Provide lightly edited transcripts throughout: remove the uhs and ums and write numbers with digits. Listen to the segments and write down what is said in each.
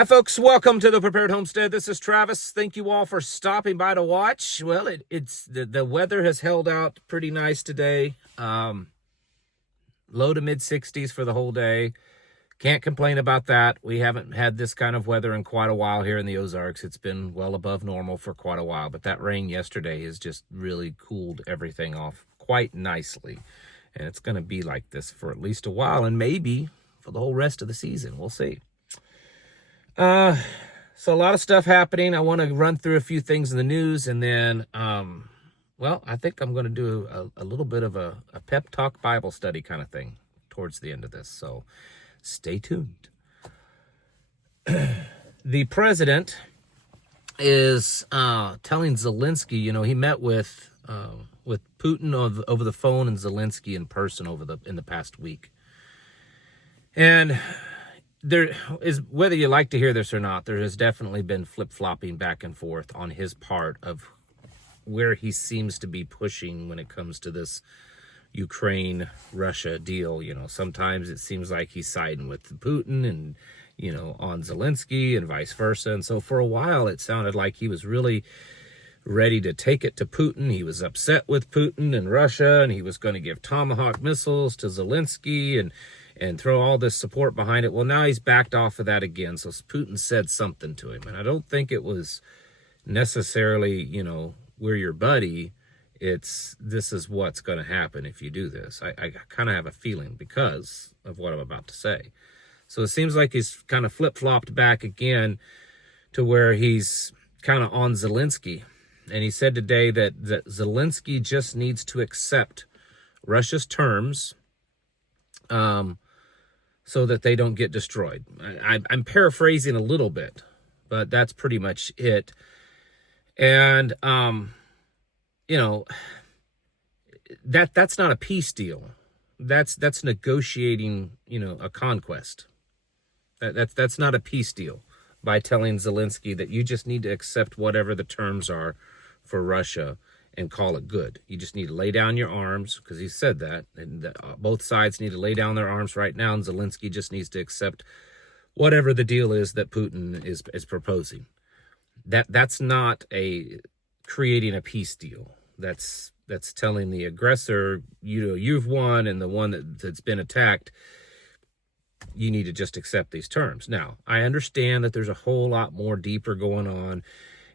Hi, folks. Welcome to the Prepared Homestead. This is Travis. Thank you all for stopping by to watch. Well, it's the weather has held out pretty nice today. Low to mid 60s for the whole day. Can't complain about that. We haven't had this kind of weather in quite a while here in the Ozarks. It's been well above normal for quite a while, but that rain yesterday has just really cooled everything off quite nicely. And it's going to be like this for at least a while, and maybe for the whole rest of the season. We'll see. So a lot of stuff happening. I want to run through a few things in the news, and then, well, I think I'm going to do a little bit of a pep talk Bible study kind of thing towards the end of this. So stay tuned. The president is telling Zelensky, he met with Putin over the phone and Zelensky in person in the past week. And there is, whether you like to hear this or not, there has definitely been flip-flopping back and forth on his part of where he seems to be pushing when it comes to this Ukraine-Russia deal. Sometimes it seems like he's siding with Putin and, on Zelensky and vice versa. And so for a while, it sounded like he was really ready to take it to Putin. He was upset with Putin and Russia, and he was going to give Tomahawk missiles to Zelensky and throw all this support behind it. Well, now he's backed off of that again. So Putin said something to him. And I don't think it was necessarily, we're your buddy. This is what's going to happen if you do this. I kind of have a feeling because of what I'm about to say. So it seems like he's kind of flip-flopped back again to where he's kind of on Zelensky. And he said today that Zelensky just needs to accept Russia's terms, so that they don't get destroyed. I'm paraphrasing a little bit, but that's pretty much it. And, that's not a peace deal. That's negotiating, a conquest. That's not a peace deal by telling Zelensky that you just need to accept whatever the terms are for Russia and call it good. You just need to lay down your arms, because he said that, and both sides need to lay down their arms right now, and Zelensky just needs to accept whatever the deal is that Putin is proposing. That's not creating a peace deal. That's telling the aggressor, you've won, and the one that's been attacked, you need to just accept these terms. Now, I understand that there's a whole lot more deeper going on,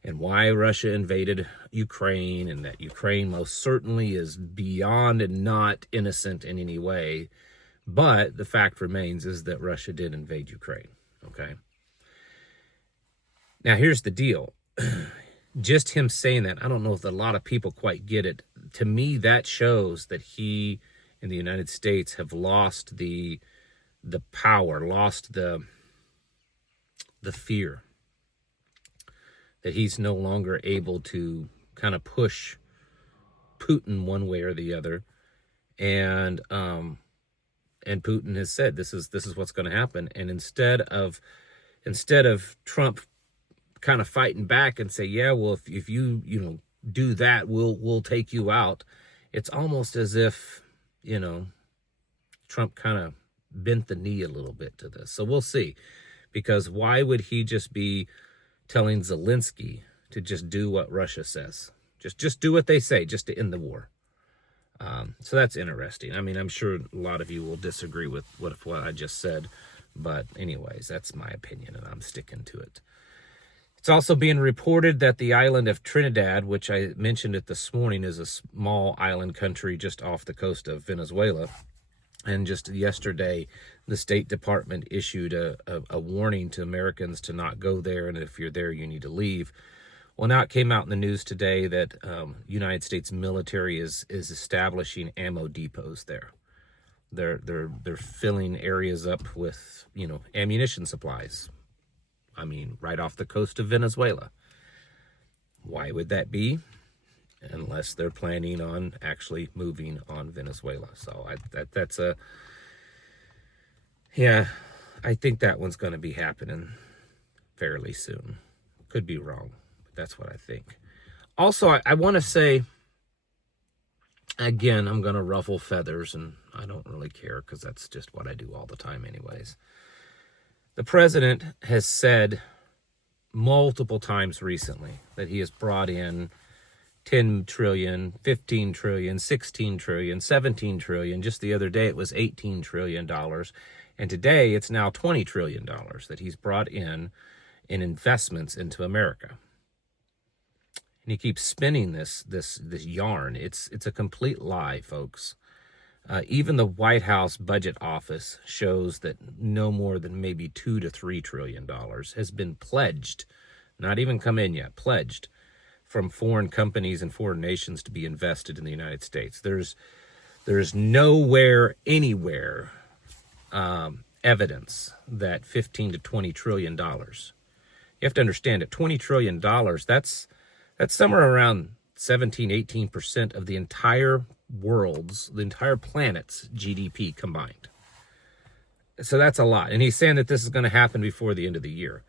and why Russia invaded Ukraine, and that Ukraine most certainly is beyond and not innocent in any way. But the fact remains is that Russia did invade Ukraine, okay? Now, here's the deal. Just him saying that, I don't know if a lot of people quite get it. To me, that shows that he and the United States have lost the power, lost the fear, that he's no longer able to kind of push Putin one way or the other. And Putin has said, this is what's going to happen. And instead of Trump kind of fighting back and say, yeah, well, if you do that, we'll take you out. It's almost as if, Trump kind of bent the knee a little bit to this. So we'll see, because why would he just be telling Zelensky to just do what Russia says? Just do what they say, just to end the war. So that's interesting. I mean, I'm sure a lot of you will disagree with what I just said, but anyways, that's my opinion, and I'm sticking to it. It's also being reported that the island of Trinidad, which I mentioned it this morning, is a small island country just off the coast of Venezuela. And just yesterday, the State Department issued a warning to Americans to not go there, and if you're there, you need to leave. Well, now it came out in the news today that United States military is establishing ammo depots there. They're filling areas up with ammunition supplies. I mean, right off the coast of Venezuela. Why would that be? Unless they're planning on actually moving on Venezuela. So I think that one's going to be happening fairly soon. Could be wrong, but that's what I think. Also, I want to say, again, I'm going to ruffle feathers, and I don't really care because that's just what I do all the time anyways. The president has said multiple times recently that he has brought in 10 trillion, 15 trillion, 16 trillion, 17 trillion. Just the other day it was $18 trillion. And today it's now $20 trillion that he's brought in investments into America. And he keeps spinning this yarn. It's a complete lie, folks. Even the White House Budget Office shows that no more than maybe $2 to $3 trillion has been pledged, not even come in yet, pledged from foreign companies and foreign nations to be invested in the United States. There's nowhere, anywhere, evidence that 15 to 20 trillion dollars. You have to understand that $20 trillion, that's somewhere around 17-18% of the entire planet's GDP combined. So that's a lot. And he's saying that this is going to happen before the end of the year,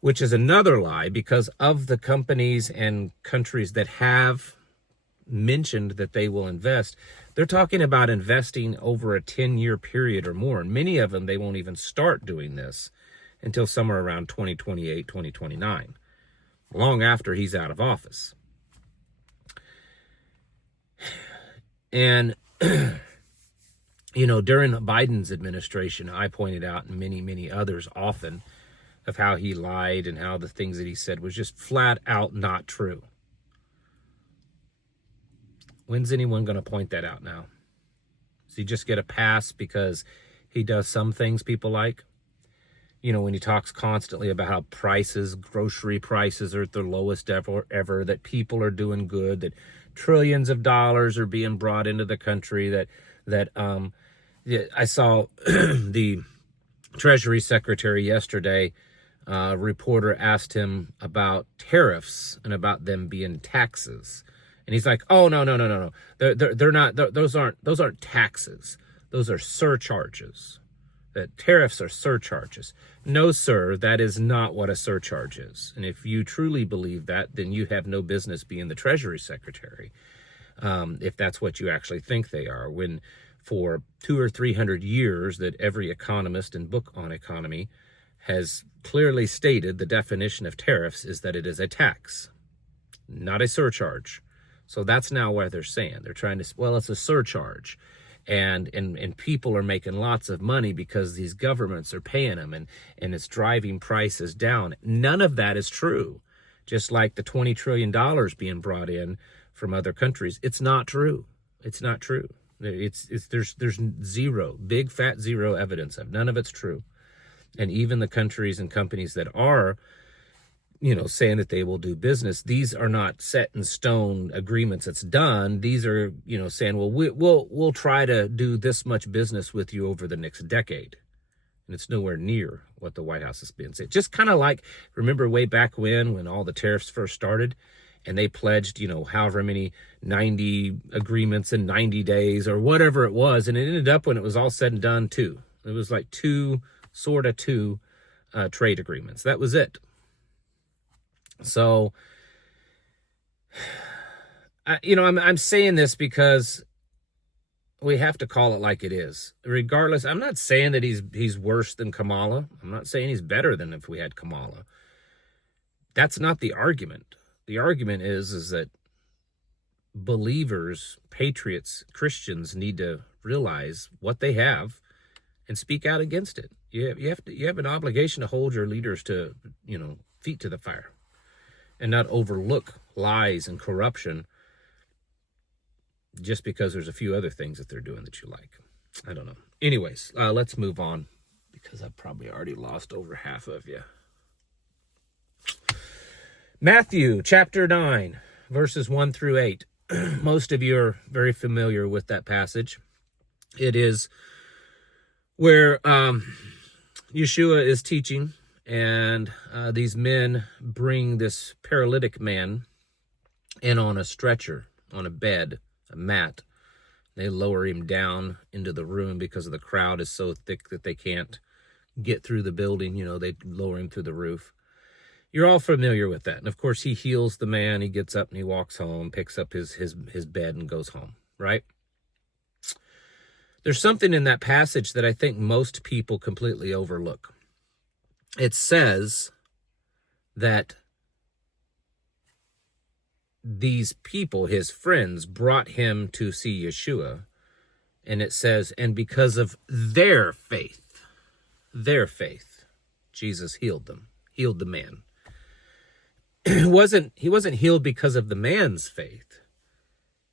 which is another lie, because of the companies and countries that have mentioned that they will invest, they're talking about investing over a 10-year period or more. And many of them, they won't even start doing this until somewhere around 2028, 2029, long after he's out of office. And, you know, during Biden's administration, I pointed out, and many, many others often, of how he lied and how the things that he said was just flat out not true. When's anyone going to point that out now? Does he just get a pass because he does some things people like? You know, when he talks constantly about how grocery prices are at their lowest ever, that people are doing good, that trillions of dollars are being brought into the country, that I saw the Treasury Secretary yesterday, reporter asked him about tariffs and about them being taxes. And he's like, oh, no. They're not, those aren't taxes. Those are surcharges. That tariffs are surcharges. No, sir, that is not what a surcharge is. And if you truly believe that, then you have no business being the Treasury Secretary, if that's what you actually think they are. When for 200 or 300 years that every economist and book on economy has clearly stated the definition of tariffs is that it is a tax, not a surcharge. So that's now what they're saying. They're trying to, well, it's a surcharge. And people are making lots of money because these governments are paying them, and it's driving prices down. None of that is true. Just like the $20 trillion being brought in from other countries. It's not true. It's not true. There's zero, big fat zero evidence of. None of it's true. And even the countries and companies that are, you know, saying that they will do business, these are not set in stone agreements that's done. These are, you know, saying, well, we'll try to do this much business with you over the next decade. And it's nowhere near what the White House has been saying. Just kind of like, remember way back when all the tariffs first started and they pledged, you know, however many 90 agreements in 90 days or whatever it was. And it ended up, when it was all said and done, it was like two trade agreements. That was it. So, you know, I'm saying this because we have to call it like it is. Regardless, I'm not saying that he's worse than Kamala. I'm not saying he's better than if we had Kamala. That's not the argument. The argument is that believers, patriots, Christians need to realize what they have and speak out against it. You have an obligation to hold your leaders to, you know, feet to the fire, and not overlook lies and corruption just because there's a few other things that they're doing that you like. I don't know. Anyways, let's move on, because I've probably already lost over half of you. Matthew chapter 9, verses 1 through 8. Most of you are very familiar with that passage. It is where Yeshua is teaching, and these men bring this paralytic man in on a stretcher, on a bed, a mat. They lower him down into the room because the crowd is so thick that they can't get through the building. You know, they lower him through the roof. You're all familiar with that. And of course, he heals the man. He gets up and he walks home, picks up his bed and goes home, right? There's something in that passage that I think most people completely overlook. it says that these people, his friends, brought him to see Yeshua. And it says, and because of their faith, Jesus healed them, healed the man. He wasn't healed because of the man's faith.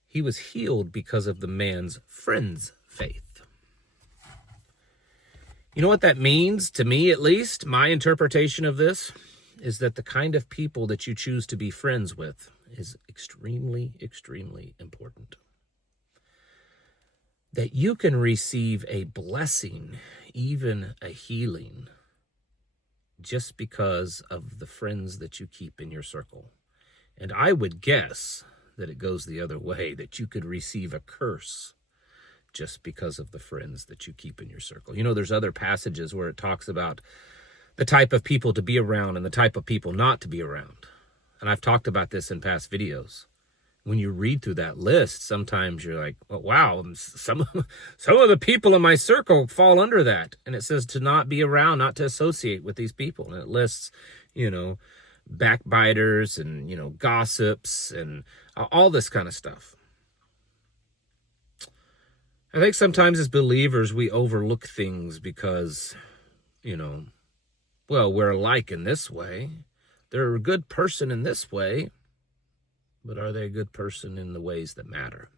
He was healed because of the man's friend's faith. You know what that means, to me at least? My interpretation of this is that the kind of people that you choose to be friends with is extremely, extremely important. That you can receive a blessing, even a healing, just because of the friends that you keep in your circle. And I would guess that it goes the other way, that you could receive a curse just because of the friends that you keep in your circle. You know, there's other passages where it talks about the type of people to be around and the type of people not to be around. And I've talked about this in past videos. When you read through that list, sometimes you're like, oh, wow, some of the people in my circle fall under that. And it says to not be around, not to associate with these people. And it lists, you know, backbiters and, you know, gossips and all this kind of stuff. I think sometimes as believers, we overlook things because, you know, well, we're alike in this way. They're a good person in this way, but are they a good person in the ways that matter?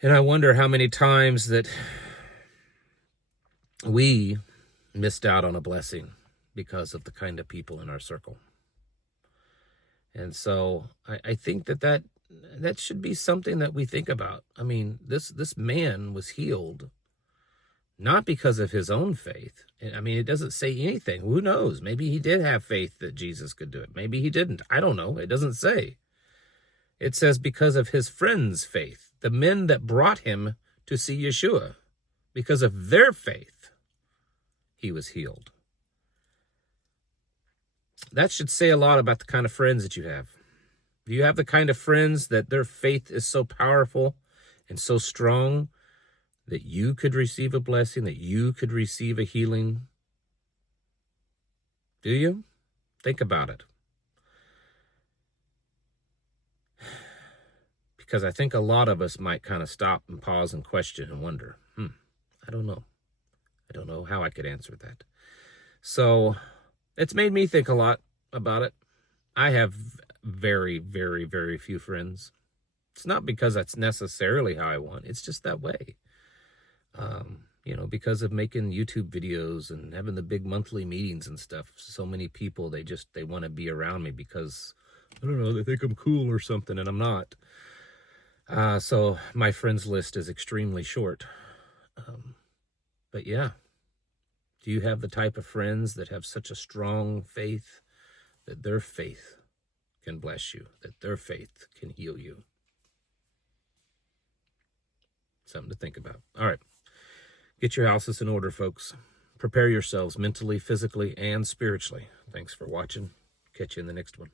And I wonder how many times that we missed out on a blessing because of the kind of people in our circle. And so I think that should be something that we think about. I mean, this man was healed not because of his own faith. I mean, it doesn't say anything. Who knows? Maybe he did have faith that Jesus could do it. Maybe he didn't. I don't know. It doesn't say. It says because of his friends' faith, the men that brought him to see Yeshua, because of their faith, he was healed. That should say a lot about the kind of friends that you have. If you have the kind of friends that their faith is so powerful and so strong that you could receive a blessing, that you could receive a healing, do you? Think about it. Because I think a lot of us might kind of stop and pause and question and wonder, I don't know. I don't know how I could answer that. So it's made me think a lot about it. I have very, very, very few friends. It's not because that's necessarily how I want. It's just that way. You know, because of making YouTube videos and having the big monthly meetings and stuff. So many people, they want to be around me because, I don't know, they think I'm cool or something, and I'm not. So my friends list is extremely short. But yeah, do you have the type of friends that have such a strong faith that their faith can bless you, that their faith can heal you? Something to think about. All right. Get your houses in order, folks. Prepare yourselves mentally, physically, and spiritually. Thanks for watching. Catch you in the next one.